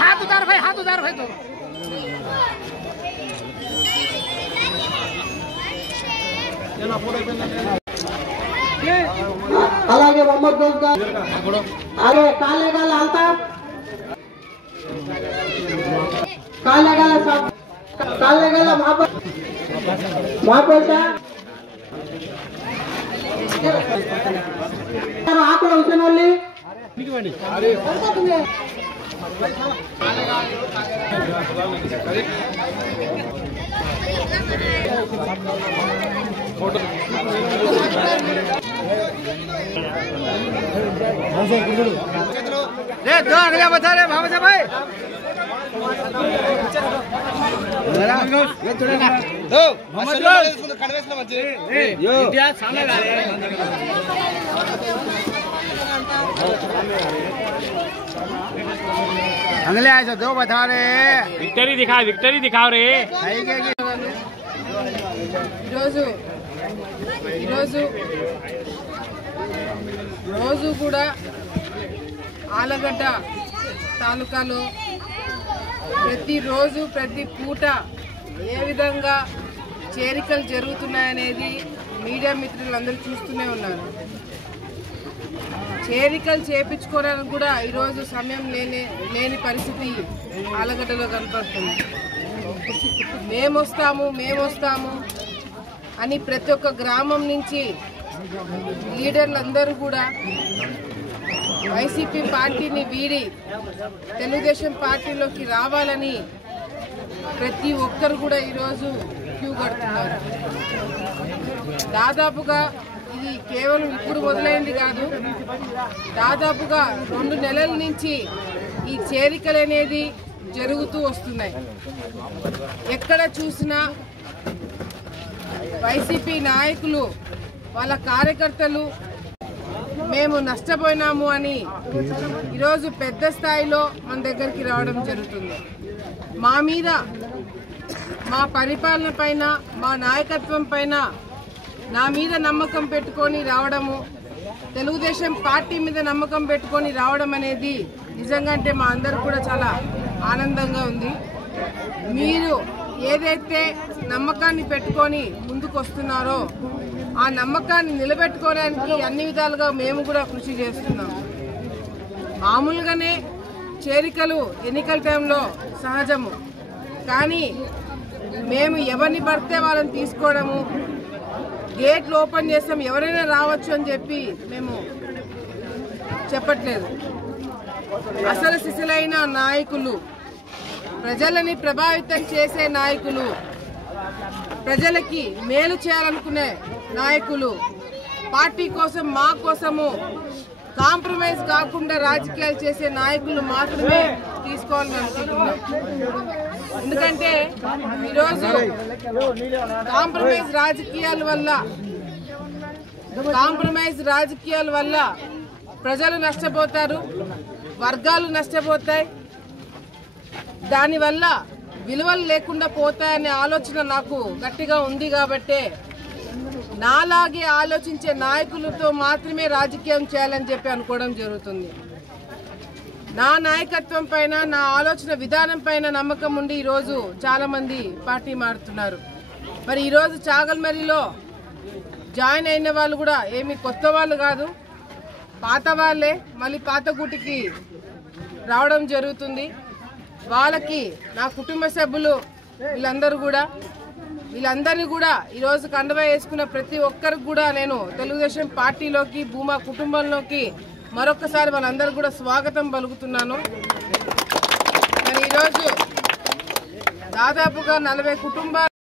हाथ उतार भाई तो అలాగే మొహమ్మద్ గౌస్ అరే కాలేగాల అంతా కాలేగాల మాపోసా ఆకుల హుసేన్ వల్లి दो अगला बता रहे भाव भाई दो अगले आए दो बता रहे विक्टरी दिखाओ रे రోజు కూడా ఆలగడ్డ తాలూకాలో ప్రతిరోజు ప్రతి పూట ఏ విధంగా చేరికలు జరుగుతున్నాయనేది మీడియా మిత్రులందరూ చూస్తూనే ఉన్నారు. చేరికలు చేపించుకోవడానికి కూడా ఈరోజు సమయం లేని పరిస్థితి ఆలగడ్డలో కనపడుతుంది. మేమొస్తాము అని ప్రతి ఒక్క గ్రామం నుంచి లీడర్లందరూ కూడా వైసీపీ పార్టీని వీడి తెలుగుదేశం పార్టీలోకి రావాలని ప్రతి ఒక్కరు కూడా ఈరోజు క్యూ కడుతున్నారు. దాదాపుగా ఇది కేవలం ఇప్పుడు మొదలైంది కాదు, దాదాపుగా 2 నెలల నుంచి ఈ చేరికలు అనేది జరుగుతూ వస్తున్నాయి. ఎక్కడ చూసినా వైసీపీ నాయకులు వాళ్ళ కార్యకర్తలు మేము నష్టపోయినాము అని ఈరోజు పెద్ద స్థాయిలో మన దగ్గరికి రావడం జరుగుతుంది. మా మీద, మా పరిపాలన పైన, మా నాయకత్వం పైన నా మీద నమ్మకం పెట్టుకొని రావడము, తెలుగుదేశం పార్టీ మీద నమ్మకం పెట్టుకొని రావడం అనేది నిజంగా అంటే మా అందరూ కూడా చాలా ఆనందంగా ఉంది. మీరు ఏదైతే నమ్మకాన్ని పెట్టుకొని ముందుకు వస్తున్నారో ఆ నమ్మకాన్ని నిలబెట్టుకోవడానికి అన్ని విధాలుగా మేము కూడా కృషి చేస్తున్నాం. మామూలుగానే చేరికలు ఎన్నికల టైంలో సహజము, కానీ మేము ఎవరిని పడితే వాళ్ళని తీసుకోవడము, గేట్లు ఓపెన్ చేస్తాం ఎవరైనా రావచ్చు అని చెప్పి మేము చెప్పట్లేదు. అసలు సిసలైన నాయకులు, ప్రజలని ప్రభావితం చేసే నాయకులు, ప్రజలకి మేలు చేయాలనుకునే నాయకులు, పార్టీ కోసం మా కోసము కాంప్రమైజ్ కాకుండా రాజకీయాలు చేసే నాయకులు మాత్రమే తీసుకోవాలని అనుకుంటున్నాం. ఎందుకంటే ఈరోజు కాంప్రమైజ్ రాజకీయాల వల్ల ప్రజలు నష్టపోతారు, వర్గాలు నష్టపోతాయి, దానివల్ల విలువలు లేకుండా పోతాయనే ఆలోచన నాకు గట్టిగా ఉంది. కాబట్టి నాలాగే ఆలోచించే నాయకులతో మాత్రమే రాజకీయం చేయాలని చెప్పి అనుకోవడం జరుగుతుంది. నా నాయకత్వం పైన, నా ఆలోచన విధానం పైన నమ్మకం ఉండి ఈరోజు చాలామంది పార్టీ మారుతున్నారు. మరి ఈరోజు చాగల్మరిలో జాయిన్ అయిన వాళ్ళు కూడా ఏమి కొత్త వాళ్ళు కాదు, పాత వాళ్ళే మళ్ళీ పాత గుటికి రావడం జరుగుతుంది. వాళ్ళకి నా కుటుంబ సభ్యులు వీళ్ళందరినీ కూడా ఈరోజు కండువా వేసుకున్న ప్రతి ఒక్కరికి కూడా నేను తెలుగుదేశం పార్టీలోకి, భూమా కుటుంబంలోకి మరొకసారి వాళ్ళందరూ కూడా స్వాగతం పలుకుతున్నాను. మరి ఈరోజు దాదాపుగా 40 కుటుంబాలు